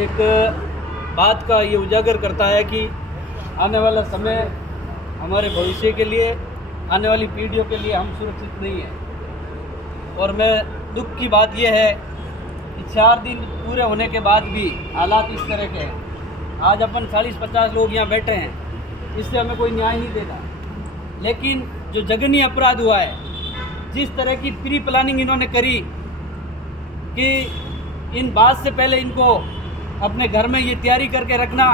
एक बात का ये उजागर करता है कि आने वाला समय हमारे भविष्य के लिए, आने वाली पीढ़ियों के लिए हम सुरक्षित नहीं हैं। और मैं दुख की बात यह है कि 4 दिन पूरे होने के बाद भी हालात इस तरह के हैं। आज अपन 40-50 लोग यहाँ बैठे हैं, इससे हमें कोई न्याय नहीं देता। लेकिन जो जघन्य अपराध हुआ है, जिस तरह की प्री प्लानिंग इन्होंने करी कि इन बात से पहले इनको अपने घर में ये तैयारी करके रखना,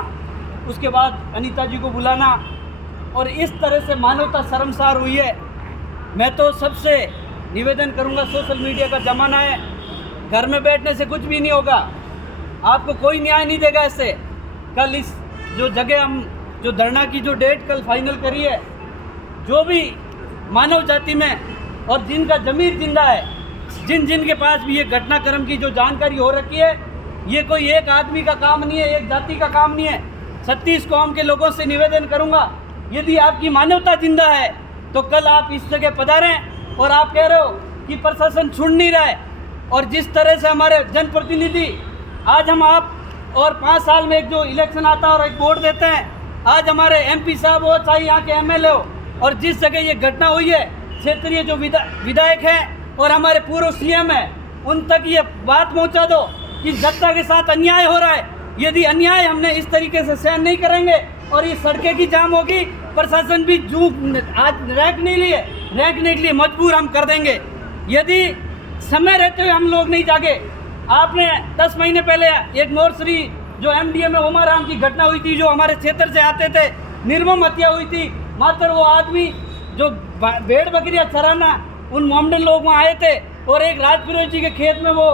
उसके बाद अनीता जी को बुलाना, और इस तरह से मानवता शर्मसार हुई है। मैं तो सबसे निवेदन करूंगा, सोशल मीडिया का ज़माना है, घर में बैठने से कुछ भी नहीं होगा, आपको कोई न्याय नहीं देगा। इससे कल इस जो जगह हम जो धरना की जो डेट कल फाइनल करी है, जो भी मानव जाति में और जिनका ज़मीर जिंदा है, जिन के पास भी ये घटनाक्रम की जो जानकारी हो रखी है, ये कोई एक आदमी का काम नहीं है, एक जाति का काम नहीं है। 36 कौम के लोगों से निवेदन करूंगा, यदि आपकी मानवता जिंदा है तो कल आप इस जगह पधारें। और आप कह रहे हो कि प्रशासन सुन नहीं रहा है, और जिस तरह से हमारे जनप्रतिनिधि, आज हम आप और 5 साल में एक जो इलेक्शन आता है और एक वोट देते हैं, आज हमारे MP साहब हो चाहे यहाँ के MLA हो, और जिस जगह ये घटना हुई है, क्षेत्रीय जो विधायक हैं और हमारे पूर्व CM हैं, उन तक ये बात पहुँचा दो कि जनता के साथ अन्याय हो रहा है। यदि अन्याय हमने इस तरीके से सहन नहीं करेंगे और ये सड़कें की जाम होगी, प्रशासन भी आज रैंकने के लिए मजबूर हम कर देंगे। यदि समय रहते हुए हम लोग नहीं जागे, आपने 10 महीने पहले एक नौरसरी जो MDA में उमाराम की घटना हुई थी, जो हमारे क्षेत्र से आते थे, निर्मम हत्या हुई थी। मात्र वो आदमी जो भेड़ बकरियां चराना, उन मोमडन लोग वहाँ आए थे और एक राजपुरोहित जी के खेत में वो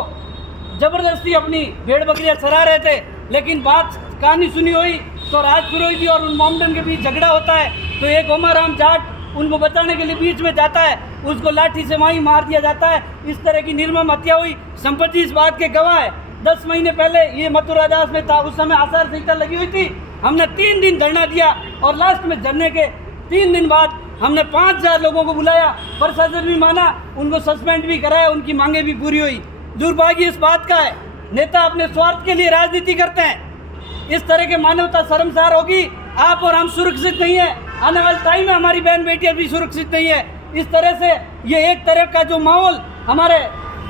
जबरदस्ती अपनी भेड़ बकरियां चरा रहे थे। लेकिन बात कहानी सुनी हुई तो राजपुरोहित जी और उन मोमडन के बीच झगड़ा होता है, तो एक उमाराम जाट उनको बचाने के लिए बीच में जाता है, उसको लाठी से वहीं मार दिया जाता है। इस तरह की निर्मम हत्या हुई। संपत्ति इस बात के गवाह है। 10 महीने पहले ये मथुरा दास में था, उस समय आचार संहिता लगी हुई थी। हमने 3 दिन धरना दिया और लास्ट में धरने के 3 दिन बाद हमने 5000 लोगों को बुलाया, प्रशासन भी माना, उनको सस्पेंड भी कराया, उनकी मांगे भी पूरी हुई। दुर्भाग्य इस बात का है, नेता अपने स्वार्थ के लिए राजनीति करते हैं। इस तरह के मानवता शर्मसार होगी। आप और हम सुरक्षित नहीं है, आने वाले टाइम में हमारी बहन बेटियां भी सुरक्षित नहीं है। इस तरह से ये एक तरह का जो माहौल हमारे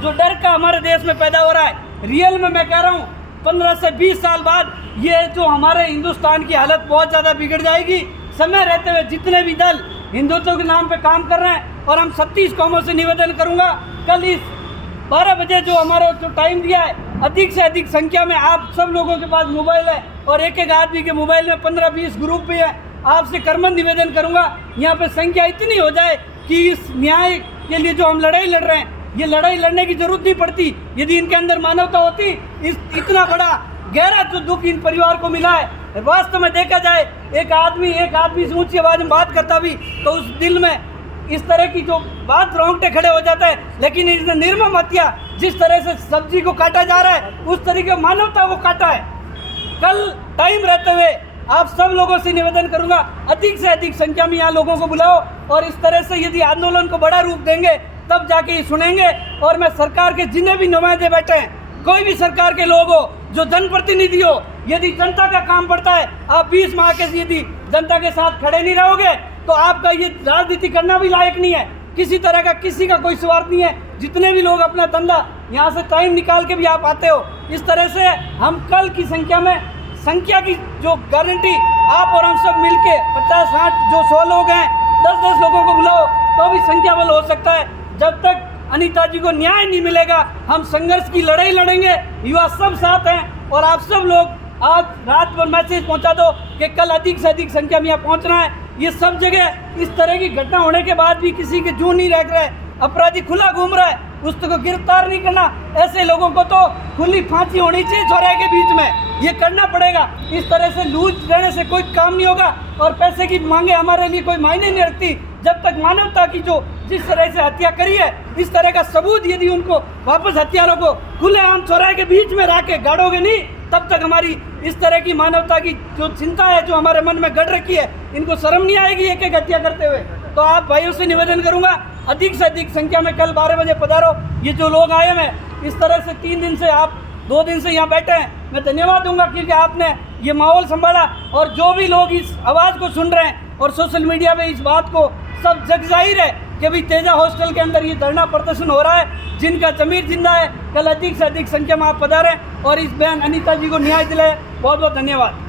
जो डर का हमारे देश में पैदा हो रहा है, रियल में मैं कह रहा हूँ 15 से 20 साल बाद ये जो हमारे हिंदुस्तान की हालत बहुत ज़्यादा बिगड़ जाएगी। समय रहते हुए जितने भी दल हिंदुत्व के नाम पे काम कर रहे हैं, और हम 36 कौमों से निवेदन करूंगा, कल इस 12 बजे जो हमारा जो टाइम दिया है, अधिक से अधिक संख्या में आप सब लोगों के पास मोबाइल है और एक आदमी के मोबाइल में 15-20 ग्रुप भी है। आपसे कर्मन निवेदन करूंगा, यहाँ पे संख्या इतनी हो जाए कि इस न्याय के लिए जो हम लड़ाई लड़ रहे हैं, ये लड़ाई लड़ने की जरूरत नहीं पड़ती। यदि इनके अंदर मानवता होती, इतना बड़ा गहरा जो दुख इन परिवार को मिला है, वास्तव में देखा जाए, एक आदमी से ऊंची आवाज में बात करता भी तो उस दिल में इस तरह की जो बात रोंगटे खड़े हो जाता है। लेकिन इसने निर्मम हत्या, जिस तरह से सब्जी को काटा जा रहा है, उस तरीके मानवता को काटा है। कल टाइम रहते हुए आप सब लोगों से निवेदन करूंगा, अधिक से अधिक संख्या में यहाँ लोगों को बुलाओ, और इस तरह से यदि आंदोलन को बड़ा रूप देंगे तब जाके ये सुनेंगे। और मैं सरकार के जितने भी नुमाइंदे बैठे हैं, कोई भी सरकार के लोग हो, जो जनप्रतिनिधि हो, यदि जनता का काम पड़ता है, आप 20 माह के यदि जनता के साथ खड़े नहीं रहोगे तो आपका ये राजनीति करना भी लायक नहीं है। किसी तरह का किसी का कोई स्वार्थ नहीं है। जितने भी लोग अपना धंधा यहाँ से टाइम निकाल के भी आप आते हो, इस तरह से हम कल की संख्या की जो गारंटी आप और हम सब मिलके 50-60 जो 100 लोग हैं, 10-10 लोगों को बुलाओ तो भी संख्या बल हो सकता है। जब तक अनीता जी को न्याय नहीं मिलेगा, हम संघर्ष की लड़ाई लड़ेंगे। युवा सब साथ हैं, और आप सब लोग आज रात पर मैसेज पहुंचा दो कि कल अधिक से अधिक संख्या में यहाँ पहुँचना है। ये सब जगह इस तरह की घटना होने के बाद भी किसी के जून नहीं रख रहे, अपराधी खुला घूम रहा है, उसको गिरफ्तार नहीं करना। ऐसे लोगों को तो खुली फांसी होनी चाहिए चौराहे के बीच में, ये करना पड़ेगा। इस तरह से लूज रहने से कोई काम नहीं होगा, और पैसे की मांगे हमारे लिए कोई मायने नहीं रखती। जब तक मानवता की जो जिस तरह से हत्या करी है, इस तरह का सबूत यदि उनको वापस हत्यारों को खुलेआम चौराहे के बीच में रख के गाड़ोगे नहीं, तब तक हमारी इस तरह की मानवता की जो चिंता है, जो हमारे मन में गड़ रखी है, इनको शर्म नहीं आएगी एक एक हत्या करते हुए। तो आप भाइयों से निवेदन करूंगा, अधिक से अधिक संख्या में कल 12 बजे पधारो। ये जो लोग आए हैं, इस तरह से 3 दिन से आप 2 दिन से यहाँ बैठे हैं, मैं धन्यवाद दूंगा क्योंकि आपने ये माहौल संभाला। और जो भी लोग इस आवाज़ को सुन रहे हैं और सोशल मीडिया पे इस बात को सब जग जाहिर है कि अभी तेजा हॉस्टल के अंदर ये धरना प्रदर्शन हो रहा है, जिनका जमीर जिंदा है, कल अधिक से अधिक संख्या में आप पधारें और इस बहन अनीता जी को न्याय दिलाए। बहुत बहुत धन्यवाद।